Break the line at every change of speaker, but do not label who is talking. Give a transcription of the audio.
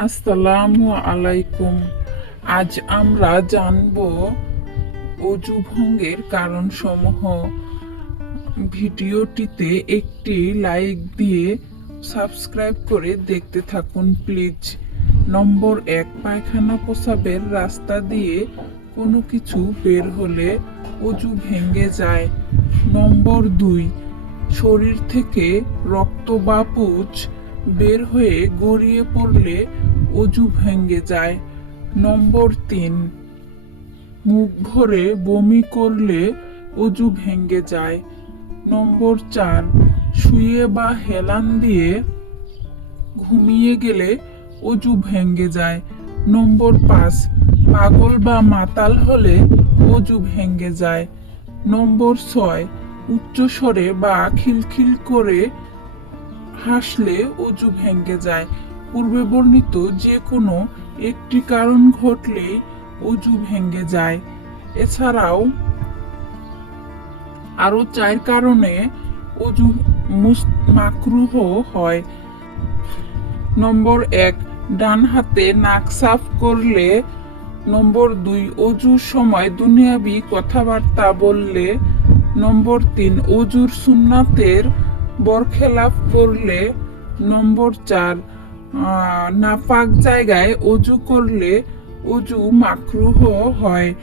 আসসালামু আলাইকুম। আজ আমরা জানব অজু ভঙ্গের কারণসমূহ। ভিডিওটিতে একটি লাইক দিয়ে সাবস্ক্রাইব করে দেখতে থাকুন, প্লিজ। নম্বর এক, পায়খানা প্রসাবের রাস্তা দিয়ে কোনো কিছু বের হলে অজু ভেঙে যায়। নম্বর দুই, শরীর থেকে রক্ত বা পুজ বের হয়ে গড়িয়ে পড়লে অজু ভেঙে যায়। নম্বর তিন, মুখ ভরে বমি করলে অজু ভেঙে যায়। নম্বর চার, শুয়ে বা হেলান দিয়ে ঘুমিয়ে গেলে অজু ভেঙে যায়। নম্বর পাঁচ, পাগল বা মাতাল হলে অজু ভেঙে যায়। নম্বর ছয়, উচ্চস্বরে বা খিলখিল করে হাসলে অজু ভেঙে যায়। পূর্বে বর্ণিত যে কোনো একটি কারণ ঘটলে অজু ভেঙে যায়। এছাড়াও আরও চার কারণে অজু মাকরুহ হয়। নম্বর এক, ডান হাতে নাক সাফ করলে। নম্বর দুই, অজুর সময় দুনিয়াবি কথাবার্তা বললে। নম্বর তিন, অজুর সুন্নাতের বরখেলাপ করলে নম্বর চার নাপাক জায়গায় অজু করলে অজু মাকরুহ হয়।